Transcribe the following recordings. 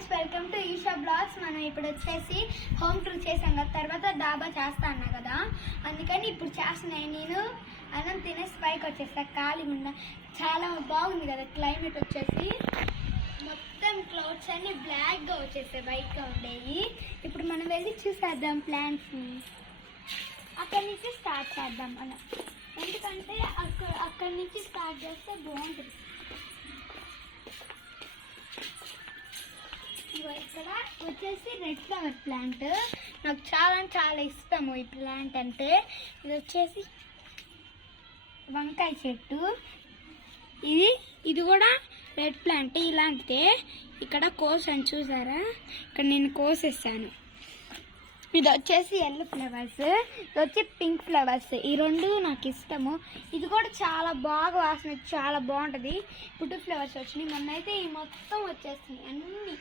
Friends, welcome to Eesha blogs. మనం ఇప్పుడు వచ్చేసి హోమ్ టూర్ చేసాం కదా, తర్వాత డాబా చేస్తా అన్నా కదా, అందుకని ఇప్పుడు చేస్తున్నాయి. నేను అన్నం తినేసి పైకి వచ్చేసా ఖాళీగా ఉన్నా. చాలా బాగుంది కదా క్లైమేట్. వచ్చేసి మొత్తం క్లౌడ్స్ అన్ని బ్లాక్గా వచ్చేసాయి, వైట్గా ఉండేవి. ఇప్పుడు మనం వెళ్ళి చూసేద్దాం ప్లాంట్స్ని. అక్కడి నుంచి స్టార్ట్ చేద్దాం మనం, ఎందుకంటే అక్కడి నుంచి స్టార్ట్ చేస్తే బాగుంటుంది. ఇక్కడ వచ్చేసి రెడ్ ఫ్లవర్ ప్లాంట్. నాకు చాలా ఇష్టము ఈ ప్లాంట్ అంటే. ఇది వచ్చేసి వంకాయ చెట్టు. ఇది కూడా రెడ్ ప్లాంట్. ఇలాంటిదే ఇక్కడ కోసాను, చూసారా? ఇక్కడ నేను కోసేసాను. ఇది వచ్చేసి ఎల్లో ఫ్లవర్స్, ఇది వచ్చి పింక్ ఫ్లవర్స్. ఈ రెండు నాకు ఇష్టము. ఇది కూడా చాలా బాగా వాసన, చాలా బాగుంటుంది. పుట్టు ఫ్లవర్స్ వచ్చినాయి. మొన్నైతే ఈ మొత్తం వచ్చేస్తున్నాయి,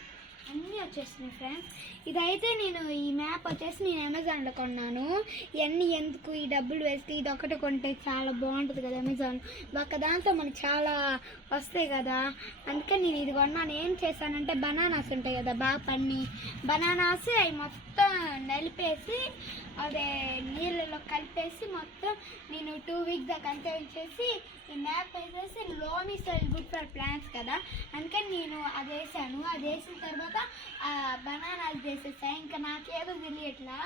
అన్నీ వచ్చేస్తున్నాయి ఫ్రెండ్స్. ఇదైతే నేను ఈ మ్యాప్ వచ్చేసి నేను అమెజాన్లో కొన్నాను. ఇవన్నీ ఎందుకు ఈ డబ్బులు వేస్తే ఇది ఒకటి కొంటే చాలా బాగుంటుంది కదా అమెజాన్. ఒక్క దాంతో మనకి చాలా వస్తాయి కదా, అందుకని నేను ఇది కొన్నాను. ఏం చేశానంటే బనానాస్ ఉంటాయి కదా, బాగా పన్ని బనానాస్ అవి మొత్తం నలిపేసి అదే నీళ్ళలో కలిపేసి మొత్తం నేను 2 వీక్స్ దాకా అంతే ఉంచేసి ఈ మ్యాప్ వేసేసి loamy soil good for plants కదా, అందుకని నేను అది వేసాను. అది వేసిన తర్వాత బనానాలు చేసేసాను. ఇంకా నాకేదో తెలియట్లా,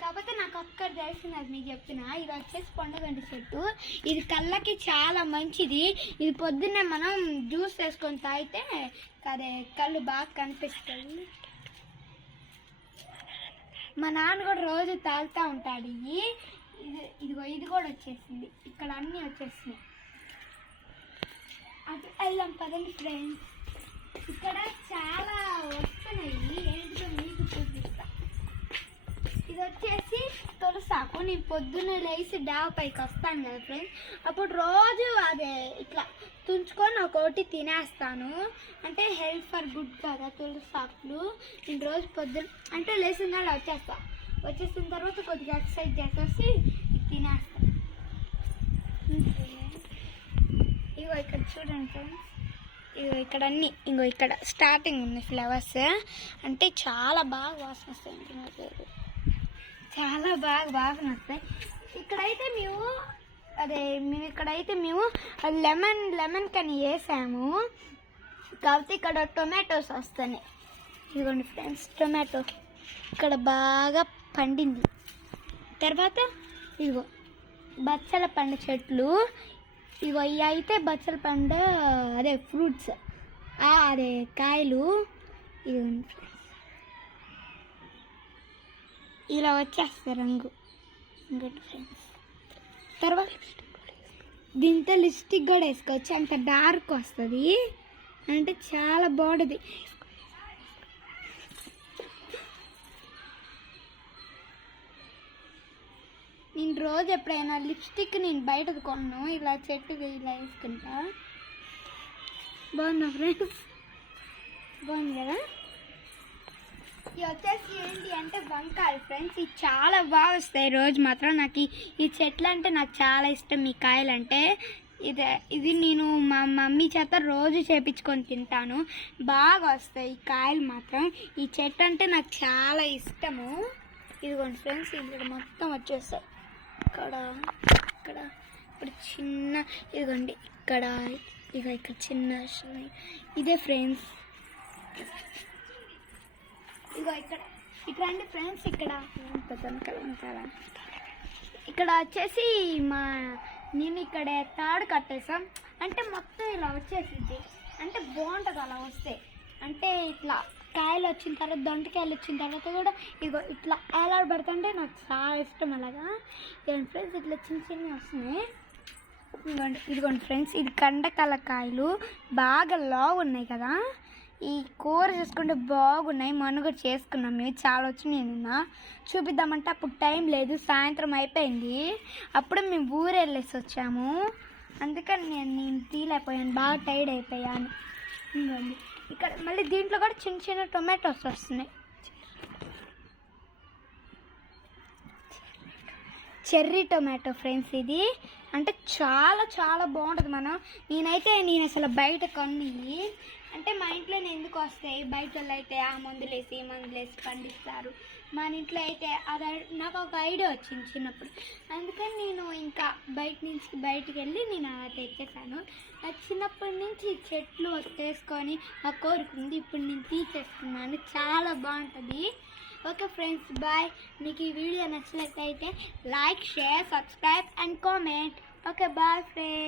కాకపోతే నాకు ఒక్కటి తెలిసింది, అది మీకు చెప్తున్నా. ఇది వచ్చేసి పొండగంటి చెట్టు. ఇది కళ్ళకి చాలా మంచిది. ఇది పొద్దున్నే మనం జ్యూస్ వేసుకొని తాగితే అదే కళ్ళు బాగా కనిపిస్తుంది. మా నాన్న కూడా రోజు తాగుతూ ఉంటాడు. ఇది కూడా వచ్చేసింది. ఇక్కడ అన్నీ వచ్చేసినాయి. అది వెళ్దాం పదండి ఫ్రెండ్స్. ఇక్కడ చాలా వస్తున్నాయి, ఏంటో మీకు చూపిస్తా. ఇది వచ్చేసి తులసాకు. నేను పొద్దున్నే లేచి డాబా పైకి వస్తాను కదా ఫ్రెండ్స్, అప్పుడు రోజు అదే ఇట్లా తుంచుకొని ఒకటి తినేస్తాను. అంటే హెల్త్ ఫర్ గుడ్ కదా తులసాకులు. నేను రోజు పొద్దున్న అంటే లేచిన వాళ్ళు వచ్చేసిన తర్వాత కొద్దిగా ఎక్సర్సైజ్ చేసేసి తినేస్తాను. ఇగో ఇక్కడ చూడండి ఫ్రెండ్స్, ఇగో ఇక్కడ అన్నీ ఇక్కడ స్టార్టింగ్ ఉంది ఫ్లవర్స్. అంటే చాలా బాగా వాసన వస్తాయి, చాలా బాగా వాసన వస్తాయి. ఇక్కడైతే మేము లెమన్ కని వేసాము, కాబట్టి ఇక్కడ టొమాటోస్ వస్తాయి. ఇదిగోండి ఫ్రెండ్స్, టొమాటో ఇక్కడ బాగా పండింది. తర్వాత ఇదిగో బచ్చల పండు చెట్లు. ఇగో ఇవి అయితే బచ్చల పండు అదే ఫ్రూట్స్, అదే కాయలు. ఇదిగోండి ఫ్రెండ్స్, ఇలా వచ్చేస్తాయి రంగు. ఇంకోటి ఫ్రెండ్స్, తర్వాత దీంతో లిప్స్టిక్ కూడా వేసుకోవచ్చు, అంత డార్క్ వస్తుంది, అంటే చాలా బాగుంటుంది. నేను రోజు ఎప్పుడైనా లిప్స్టిక్ నేను బయటది కొన్నాను, ఇలా చెట్టుకి ఇలా వేసుకుంటా. బాగుందా ఫ్రెండ్స్? బాగుంది కదా. ఇవి వచ్చేసి ఏంటి అంటే వంకాయలు ఫ్రెండ్స్. ఇవి చాలా బాగా వస్తాయి. రోజు మాత్రం నాకు ఈ చెట్లు అంటే నాకు చాలా ఇష్టం. ఈ కాయలు అంటే ఇది నేను మా మమ్మీ చేత రోజు చేపించుకొని తింటాను. బాగా వస్తాయి ఈ కాయలు మాత్రం. ఈ చెట్టు అంటే నాకు చాలా ఇష్టము. ఇదిగోండి ఫ్రెండ్స్, ఇక్కడ మొత్తం వచ్చేస్తాయి. ఇక్కడ ఇప్పుడు చిన్న ఇదిగోండి, ఇక్కడ చిన్న ఇదే ఫ్రెండ్స్. ఇగో ఇక్కడ రండి ఫ్రెండ్స్. ఇక్కడ వచ్చేసి నేను ఇక్కడ తాడు కట్టేసాం, అంటే మొత్తం ఇలా వచ్చేసింది. అంటే బాగుంటుంది అలా వస్తే. అంటే ఇట్లా కాయలు వచ్చిన తర్వాత, దొండకాయలు వచ్చిన తర్వాత కూడా ఇదిగో ఇట్లా ఏలాడబడుతుంటే నాకు చాలా ఇష్టం. అలాగా ఫ్రెండ్స్, ఇట్లా చిన్న వస్తున్నాయి. ఇదిగోండి ఫ్రెండ్స్, ఇది కండకాల కాయలు బాగా లావు ఉన్నాయి కదా. ఈ కూర చేసుకుంటే బాగున్నాయి. మొన్న కూడా చేసుకున్నాం మేము, చాలా వచ్చినాయి. నిన్న చూపిద్దామంటే అప్పుడు టైం లేదు, సాయంత్రం అయిపోయింది. అప్పుడు మేము ఊరు వెళ్ళేసి వచ్చాము, అందుకని నేను తీయలేకపోయాను, బాగా టైర్డ్ అయిపోయాను. ఇంకోండి ఇక్కడ మళ్ళీ దీంట్లో కూడా చిన్న టొమాటోస్ వస్తున్నాయి. Cherry tomato friends. ఇది అంటే చాలా బాగుంటుంది. నేను అసలు బయట కొన్ని అంటే మా ఇంట్లోనే ఎందుకు వస్తాయి, బయట వాళ్ళు అయితే ఆ మందులేసి ఈ మందులేసి పండిస్తారు, మన ఇంట్లో అయితే అది నాకు ఒక ఐడియా వచ్చింది చిన్నప్పుడు. అందుకని నేను ఇంకా బయటికి వెళ్ళి నేను అలా తెచ్చేసాను. నాకు చిన్నప్పటి నుంచి చెట్లు వచ్చేసుకొని ఆ కోరిక ఉంది, ఇప్పుడు నేను తీసేసుకున్నాను. చాలా బాగుంటుంది. Okay friends, bye. మీకు ఈ వీడియో నచ్చినట్లయితే like, share, subscribe and comment. Okay, bye friends.